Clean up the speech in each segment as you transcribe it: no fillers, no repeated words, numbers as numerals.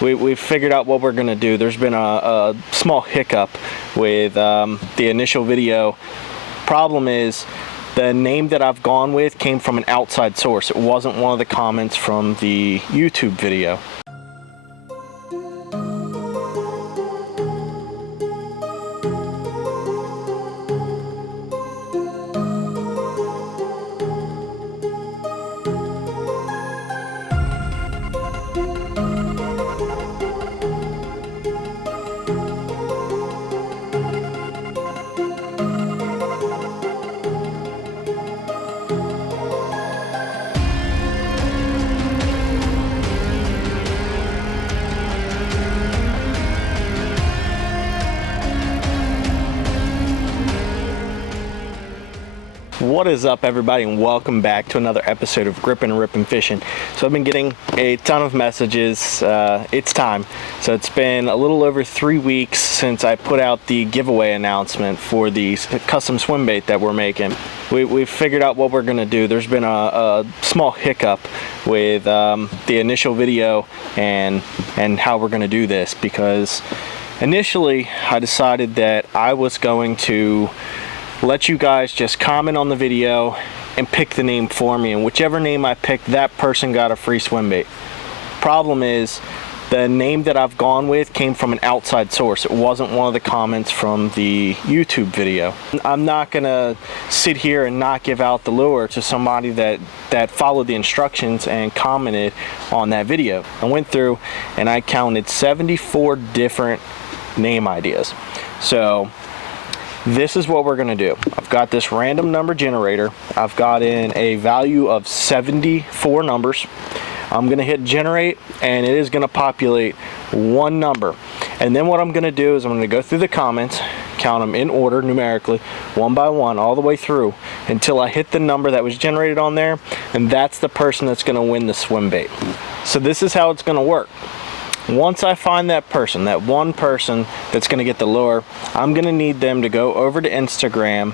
we've figured out what we're gonna do. There's been a small hiccup with the initial video. Problem is, the name that I've gone with came from an outside source. It wasn't one of the comments from the YouTube video. What is up, everybody, and welcome back to another episode of Grippin' and Rippin' Fishing. So I've been getting a ton of messages. It's time. So it's been a little over 3 weeks since I put out the giveaway announcement for the custom swim bait that we're making. We've figured out what we're going to do. There's been a small hiccup with the initial video and how we're going to do this, because initially I decided that I was going to let you guys just comment on the video and pick the name for me, and whichever name I picked, that person got a free swim bait. Problem is, the name that I've gone with came from an outside source. It wasn't one of the comments from the YouTube video. I'm not gonna sit here and not give out the lure to somebody that followed the instructions and commented on that video. I went through and I counted 74 different name ideas. So this is what we're going to do. I've got this random number generator. I've got in a value of 74 numbers. I'm going to hit generate, and it is going to populate one number. And then what I'm going to do is I'm going to go through the comments, count them in order numerically, one by one, all the way through until I hit the number that was generated on there, and that's the person that's going to win the swim bait. So this is how it's going to work. Once I find that person, that one person that's going to get the lure, I'm going to need them to go over to Instagram,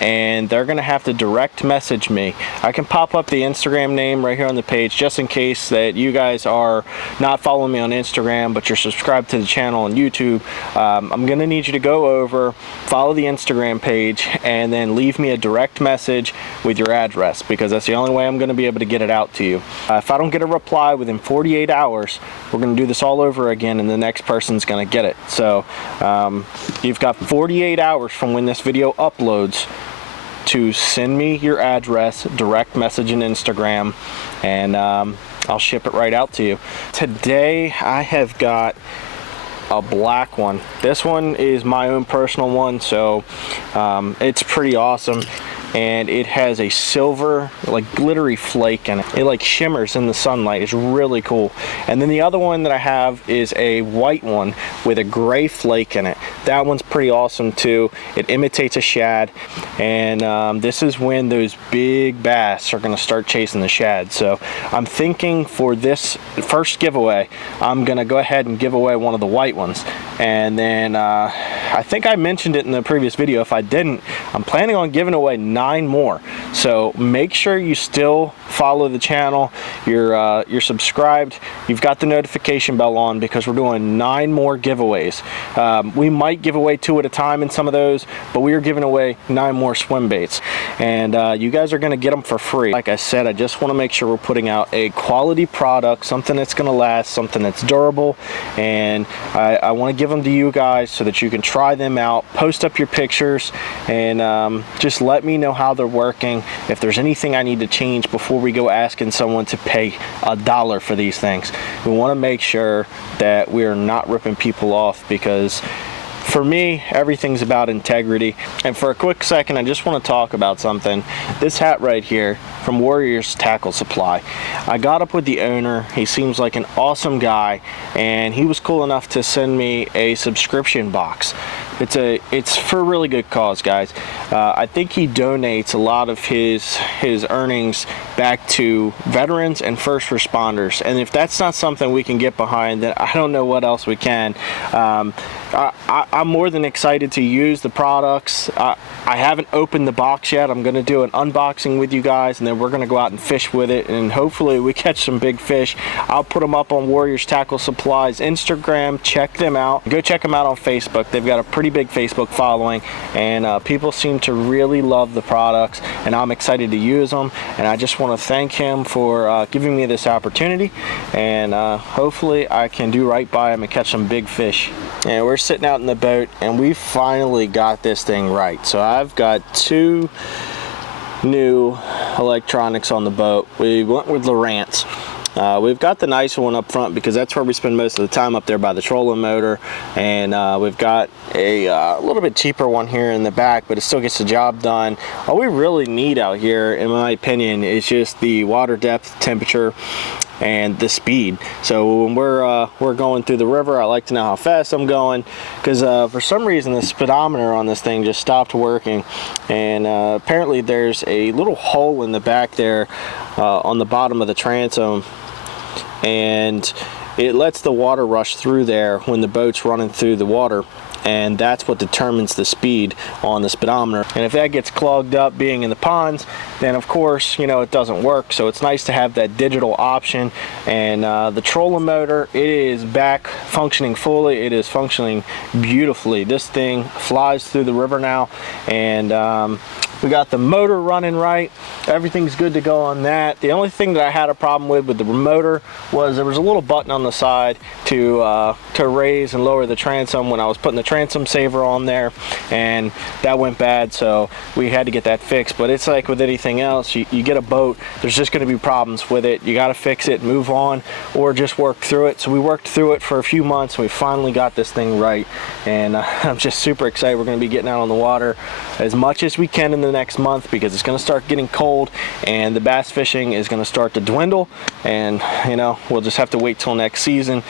and they're going to have to direct message me. I can pop up the Instagram name right here on the page just in case that you guys are not following me on Instagram but you're subscribed to the channel on YouTube. I'm going to need you to go over, follow the Instagram page, and then leave me a direct message with your address, because that's the only way I'm going to be able to get it out to you. If I don't get a reply within 48 hours, we're going to do this all over again, and the next person's going to get it. So you've got 48 hours from when this video uploads to send me your address, direct message in Instagram, and I'll ship it right out to you. Today I have got a black one. This one is my own personal one, so it's pretty awesome. And it has a silver, like, glittery flake in it. It like shimmers in the sunlight. It's really cool. And then the other one that I have is a white one with a gray flake in it. That one's pretty awesome too. It imitates a shad, and this is when those big bass are gonna start chasing the shad. So I'm thinking for this first giveaway, I'm gonna go ahead and give away one of the white ones. And then I think I mentioned it in the previous video. If I didn't, I'm planning on giving away 9 more. So make sure you still follow the channel, you're subscribed, you've got the notification bell on, because we're doing 9 more giveaways. We might give away 2 at a time in some of those, but we are giving away 9 more swim baits, and you guys are going to get them for free. Like I said, I just want to make sure we're putting out a quality product, something that's going to last, something that's durable, and I want to give them to you guys so that you can try them out, post up your pictures, and just let me know how they're working. If there's anything I need to change before we go asking someone to pay $1 for these things. We want to make sure that we're not ripping people off, because for me, everything's about integrity. And for a quick second, I just want to talk about something. This hat right here from Warriors Tackle Supply. I got up with the owner. He seems like an awesome guy, and he was cool enough to send me a subscription box. it's for a really good cause, guys. I think he donates a lot of his earnings back to veterans and first responders, and if that's not something we can get behind, then I don't know what else we can. I'm more than excited to use the products. I haven't opened the box yet. I'm going to do an unboxing with you guys, and then we're going to go out and fish with it, and hopefully we catch some big fish. I'll put them up on Warriors Tackle Supplies Instagram. Check them out. Go check them out on Facebook. They've got a pretty big Facebook following, and people seem to really love the products, and I'm excited to use them. And I just want to thank him for giving me this opportunity, and hopefully I can do right by him and catch some big fish. And we're sitting out in the boat, and we finally got this thing right. So I've got 2 new electronics on the boat. We went with Lowrance. We've got the nicer one up front because that's where we spend most of the time, up there by the trolling motor, and we've got a little bit cheaper one here in the back, but it still gets the job done. All we really need out here, in my opinion, is just the water depth, temperature, and the speed. So when we're going through the river, I like to know how fast I'm going, because for some reason the speedometer on this thing just stopped working, and apparently there's a little hole in the back there on the bottom of the transom, and it lets the water rush through there when the boat's running through the water, and that's what determines the speed on the speedometer. And if that gets clogged up being in the ponds, then of course, you know, it doesn't work. So it's nice to have that digital option. And the trolling motor, it is back functioning fully. It is functioning beautifully. This thing flies through the river now, and we got the motor running right. Everything's good to go on that. The only thing that I had a problem with the motor was there was a little button on the side to raise and lower the transom when I was putting the transom saver on there, and that went bad, so we had to get that fixed. But it's like with anything else, you get a boat, there's just going to be problems with it. You got to fix it, move on, or just work through it. So we worked through it for a few months, and we finally got this thing right, and I'm just super excited. We're going to be getting out on the water as much as we can in the next month, because it's going to start getting cold and the bass fishing is going to start to dwindle, and you know, we'll just have to wait till next season.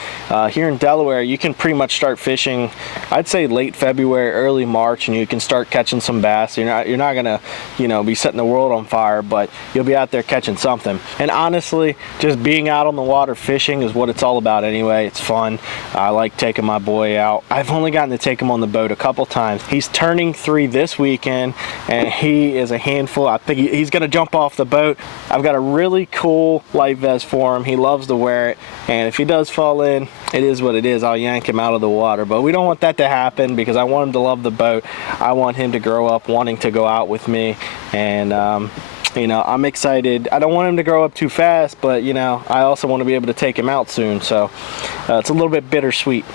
Here in Delaware, you can pretty much start fishing, I'd say late February, early March, and you can start catching some bass. You're not gonna, you know, be setting the world on fire, but you'll be out there catching something. And honestly, just being out on the water fishing is what it's all about anyway. It's fun. I like taking my boy out. I've only gotten to take him on the boat a couple times. He's turning 3 this weekend, and he is a handful. I think he's gonna jump off the boat. I've got a really cool life vest for him. He loves to wear it, and if he does fall in, it is what it is. I'll yank him out of the water, but we don't want that to happen, because I want him to love the boat. I want him to grow up wanting to go out with me, and you know, I'm excited. I don't want him to grow up too fast, but you know, I also want to be able to take him out soon, so it's a little bit bittersweet.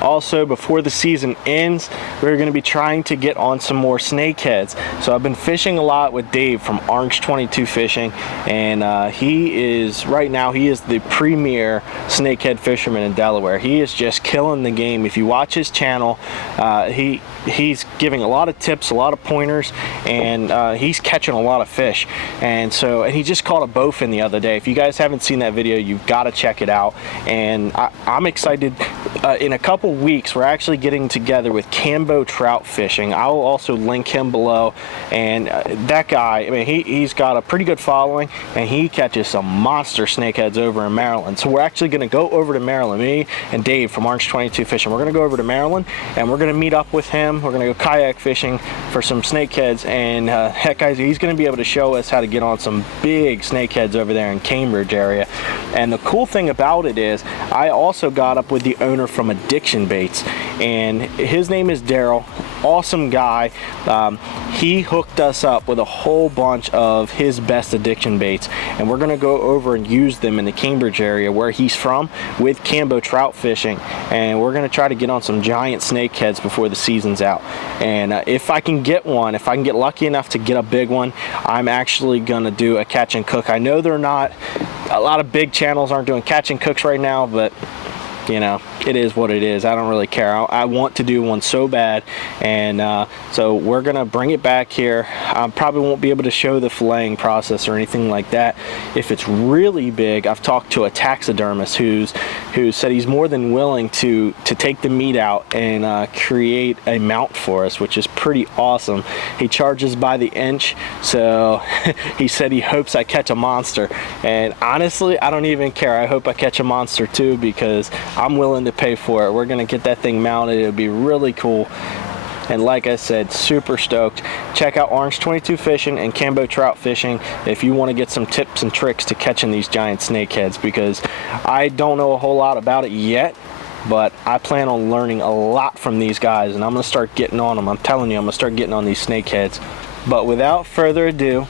Also, before the season ends, we're going to be trying to get on some more snakeheads. So I've been fishing a lot with Dave from Orange 22 Fishing, and he is, right now, he is the premier snakehead fisherman in Delaware. He is just killing the game. If you watch his channel, he's giving a lot of tips, a lot of pointers, and he's catching a lot of fish. And he just caught a bowfin the other day. If you guys haven't seen that video, you've got to check it out. And I'm excited. In a couple weeks, we're actually getting together with Kambtrout Fishing. I will also link him below. And that guy, I mean, he's got a pretty good following, and he catches some monster snakeheads over in Maryland. So we're actually going to go over to Maryland. Me and Dave from Orange 22 Fishing, we're going to go over to Maryland, and we're going to meet up with him. We're going to go kayak fishing for some snakeheads, and heck, guys, he's going to be able to show us how to get on some big snakeheads over there in Cambridge area. And the cool thing about it is, I also got up with the owner from Baits, and his name is Daryl. Awesome guy. He hooked us up with a whole bunch of his best addiction baits, and we're going to go over and use them in the Cambridge area where he's from with Kambtrout Fishing, and we're going to try to get on some giant snakeheads before the season's out. And if I can get one, if I can get lucky enough to get a big one, I'm actually going to do a catch and cook. I know they're not, a lot of big channels aren't doing catch and cooks right now, but you know, it is what it is. I don't really care. I want to do one so bad, and so we're gonna bring it back here. I probably won't be able to show the filleting process or anything like that. If it's really big, I've talked to a taxidermist who said he's more than willing to take the meat out and create a mount for us, which is pretty awesome. He charges by the inch, so he said he hopes I catch a monster, and honestly, I don't even care. I hope I catch a monster too, because I'm willing to pay for it. We're gonna get that thing mounted. It'll be really cool. And like I said, super stoked. Check out Orange 22 Fishing and Kambtrout Fishing if you want to get some tips and tricks to catching these giant snakeheads, because I don't know a whole lot about it yet, but I plan on learning a lot from these guys, and I'm going to start getting on them. I'm telling you, I'm going to start getting on these snakeheads. But without further ado,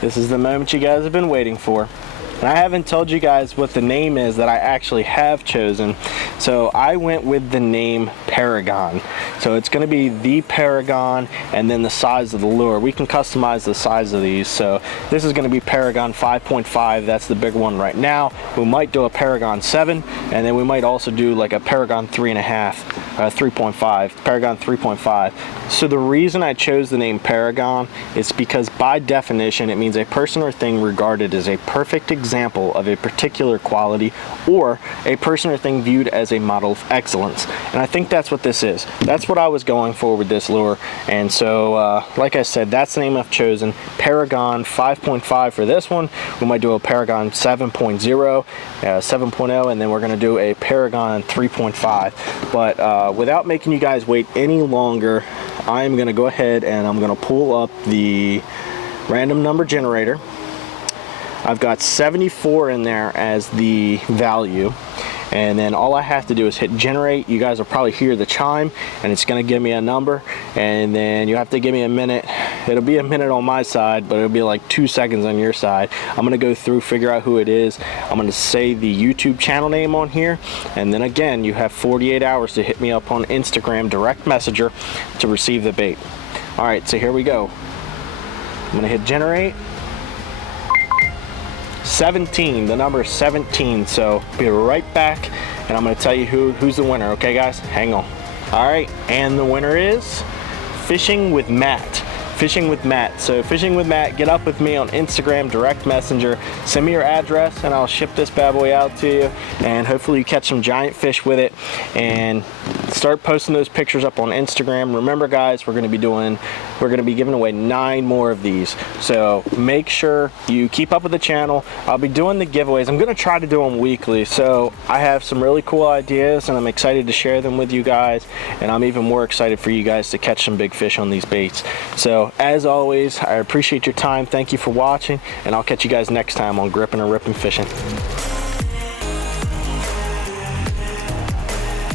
this is the moment you guys have been waiting for. And I haven't told you guys what the name is that I actually have chosen. So I went with the name Paragon. So it's going to be the Paragon and then the size of the lure. We can customize the size of these. So this is going to be Paragon 5.5. That's the big one right now. We might do a Paragon 7, and then we might also do like a Paragon 3.5, 3.5, Paragon 3.5. So the reason I chose the name Paragon is because by definition it means a person or thing regarded as a perfect example of a particular quality, or a person or thing viewed as a model of excellence. And I think that's what this is. That's what I was going for with this lure. And so like I said, that's the name I've chosen, Paragon 5.5 for this one. We might do a Paragon 7.0, 7.0, and then we're going to do a Paragon 3.5. But without making you guys wait any longer, I'm going to go ahead and I'm going to pull up the random number generator. I've got 74 in there as the value, and then all I have to do is hit generate. You guys will probably hear the chime, and it's going to give me a number, and then you have to give me a minute. It'll be a minute on my side, but it'll be like 2 seconds on your side. I'm going to go through, figure out who it is. I'm going to say the YouTube channel name on here, and then again, you have 48 hours to hit me up on Instagram direct messenger to receive the bait. All right, so here we go. I'm going to hit generate. 17, the number is 17, so be right back, and I'm going to tell you who's the winner. Okay guys, hang on. All right, and the winner is Fishing with Matt. Fishing with Matt. So Fishing with Matt, get up with me on Instagram direct messenger, send me your address, and I'll ship this bad boy out to you, and hopefully you catch some giant fish with it, and start posting those pictures up on Instagram. Remember guys, we're going to be giving away 9 more of these, so make sure you keep up with the channel. I'll be doing the giveaways. I'm going to try to do them weekly, so I have some really cool ideas, and I'm excited to share them with you guys, and I'm even more excited for you guys to catch some big fish on these baits. So as always, I appreciate your time. Thank you for watching, and I'll catch you guys next time on Gripping and Ripping Fishing.